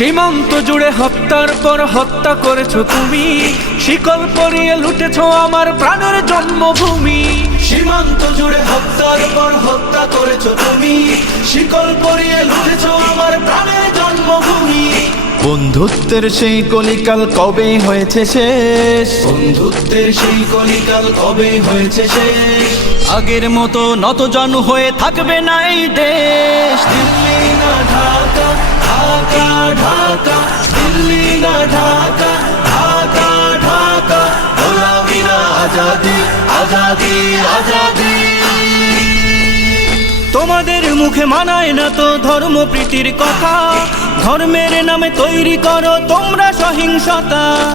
সীমান্ত জুড়ে হত্যার পর হত্যা করেছো তুমি, শিকল পরিয়ে লুটেছো আমার প্রাণের জন্মভূমি। সীমান্ত জুড়ে হত্যার পর হত্যা করেছো তুমি, শিকল পরিয়ে লুটেছো আমার প্রাণের জন্মভূমি। বন্ধুত্বের সেই কলিকাল কবে হয়েছে শেষ, বন্ধুত্বের সেই কলিকাল কবে হয়েছে শেষ। আগের মতো নতজন হয়ে থাকবে না এই দেশ। দিল্লি না ঢাকা, ঢাকা ঢাকা, দিল্লি না ঢাকা, ঢাকা ঢাকা, গোলামি না আজাদি, আজাদি আজাদি। তোমাদের মুখে মানায় না তো ধর্মপ্রীতির কথা, ধর্মের নামে তৈরি করো তোমরা সহিংসতা।